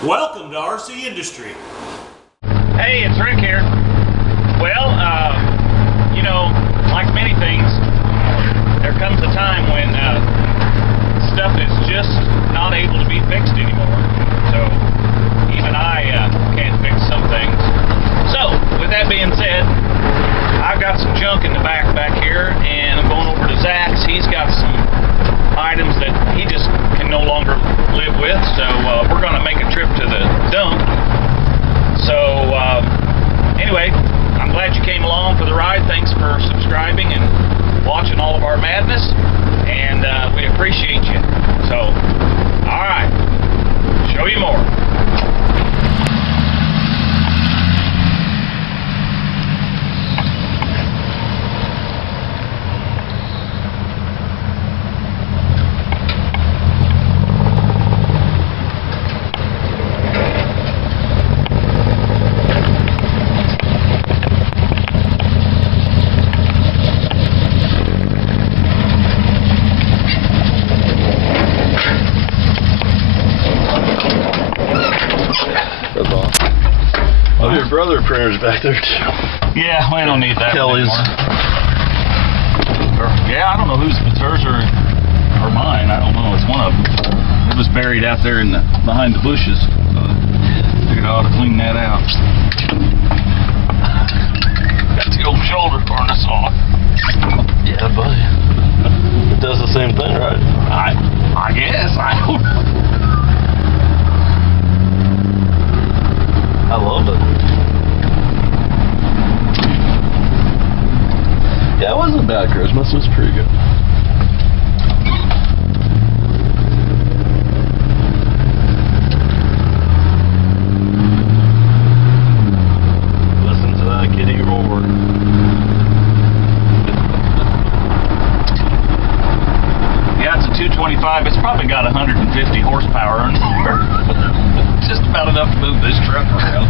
Welcome to RC Industry. Hey, it's Rick here. Well, you know, like many things, there comes a time when stuff is just not able to be fixed anymore. So even I can't fix some things. So with that being said, I've got some junk in the back here, and I'm going over to Zach's. He's got some items that he just can no longer live with. So we're going to make a trip to the dump. So anyway, I'm glad you came along for the ride. Thanks for subscribing and watching all of our madness, and we appreciate you. So, all right, show you more. Brother printers back there too. Yeah, we don't need that. Kelly's. Yeah, I don't know whose, if it's hers or mine. I don't know. It's one of them. It was buried out there in behind the bushes. So I figured I ought to clean that out. Got the old shoulder harness off. Yeah, buddy. It does the same thing, right? I guess. I don't know. I love it. Yeah, it wasn't bad Christmas. It was pretty good. Listen to that kitty roar. Yeah, it's a 225. It's probably got 150 horsepower in there. Just about enough to move this truck around.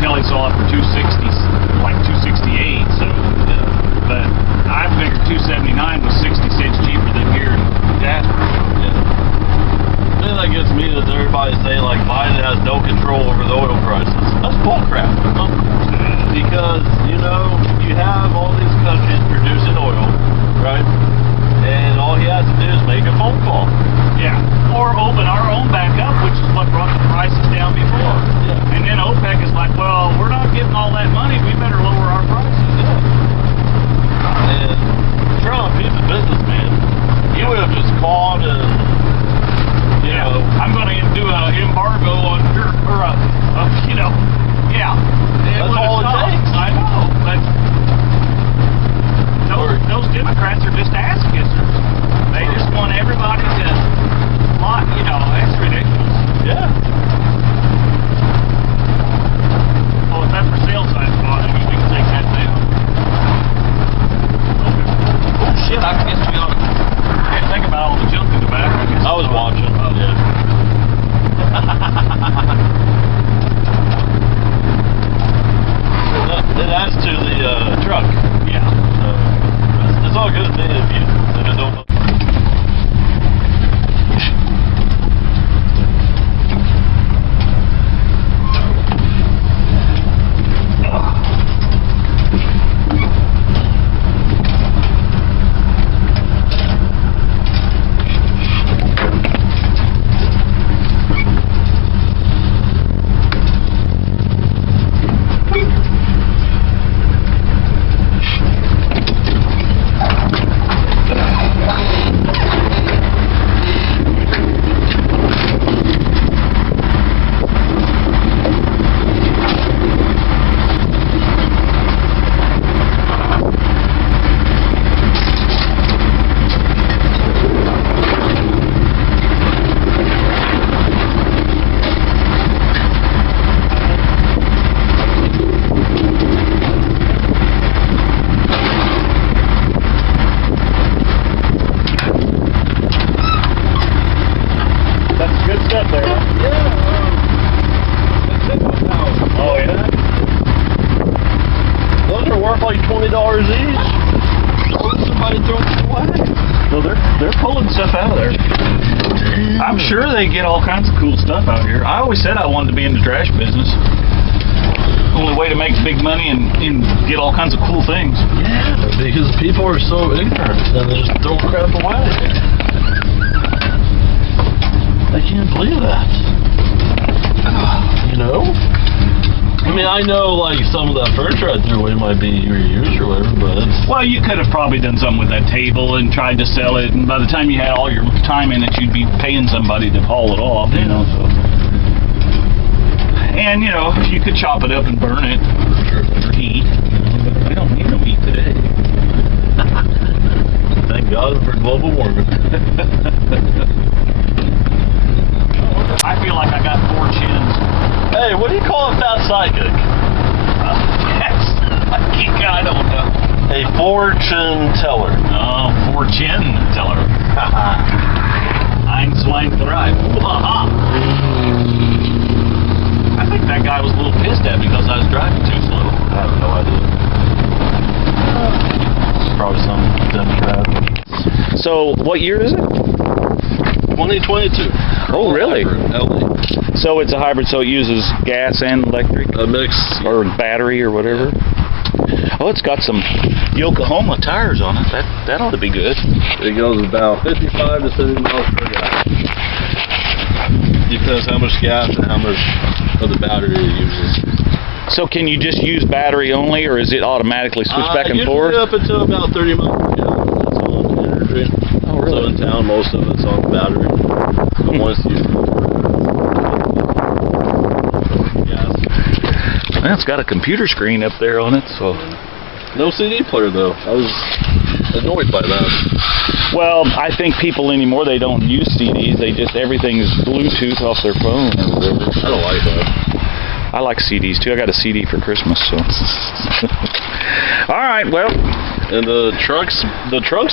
Kelly saw it for 260, like 268. So, but I figured 279 was 60 cents cheaper than here in Jasper. Yeah. Then that gets me that everybody saying like Biden has no control over the oil prices. That's bullcrap. Because you know you have all these countries producing oil, right? And all he has to do is make a phone call. Yeah. Or open our own back up, which is what brought the prices down before. Yeah. And then OPEC is like, well, we're not getting all that money. We better lower our prices. Yeah. And Trump, he's a businessman. He would have just called and, you know. I'm going to do an embargo on your, you know, yeah. That's all it takes. I know, but those Democrats are just ass kissers. They just want everybody to, you know, that's ridiculous. Yeah. Oh, if that's for sale sign spot, I mean, we can take that down. Okay. Oh, shit, I guess we ought to, I didn't think about all the junk in the back. I was watching. Oh, yeah. pulling stuff out of there. I'm sure they get all kinds of cool stuff out here. I always said I wanted to be in the trash business. Only way to make big money and get all kinds of cool things. Yeah, because people are so ignorant and they just throw crap away. I can't believe that. You know? I mean, I know, like, some of that furniture I threw away might be reused or whatever, but it's... Well, you could have probably done something with that table and tried to sell it, and by the time you had all your time in it, you'd be paying somebody to haul it off, you know, so... And, you know, you could chop it up and burn it for heat. We don't need no heat today. Thank God for global warming. I feel like I got 4 chins. Hey, what do you call a fat psychic? I don't know. A fortune teller. Oh, 4-chin teller. Ein, zwei, drei. I think that guy was a little pissed at me because I was driving too slow. I have no idea. It's probably some Democrat. So, what year is it? 2022. Oh, really? LA. So it's a hybrid, so it uses gas and electric? A mix. Or battery or whatever? Oh, it's got some Yokohama tires on it. That ought to be good. It goes about 55 to 70 miles per gallon. Depends how much gas and how much of the battery it uses. So can you just use battery only, or is it automatically switch back and forth? Up until about 30 miles per gallon. That's on energy. Oh, really? So in town, most of it's on battery. But once you... gas. Well, it's got a computer screen up there on it, so... No CD player, though. I was annoyed by that. Well, I think people anymore, they don't use CDs. They just, everything's Bluetooth off their phone or whatever. I don't like that. I like CDs, too. I got a CD for Christmas, so... All right, well... And the truck's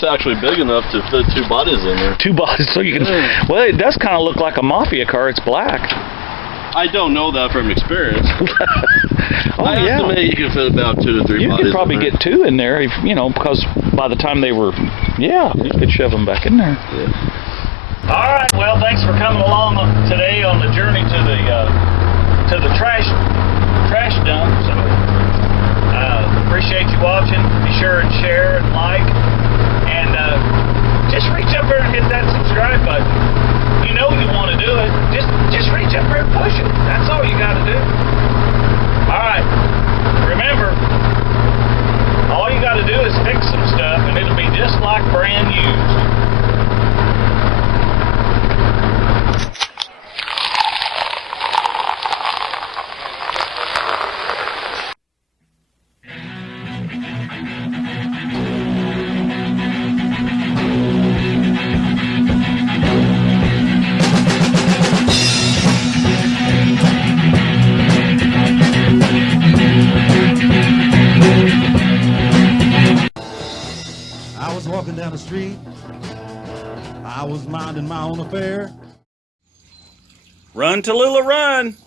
actually big enough to fit 2 bodies in there. 2 bodies, so you can... Well, it does kind of look like a mafia car. It's black. I don't know that from experience. Oh, I estimate you can fit about 2 to 3 you bodies. could probably get 2 in there, if, you know, because by the time they were... Yeah, you could shove them back in there. Yeah. All right, well, thanks for coming along today on the journey to the trash dump. So, appreciate you watching. Be sure and share and like, and just reach up there and hit that subscribe button. You know you want to do it. Just reach up there and push it. That's all you got to do. All right. Remember, all you got to do is fix some stuff, and it'll be just like brand used. I was walking down the street, I was minding my own affair. Run, Tallulah, run!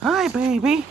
Hi, baby.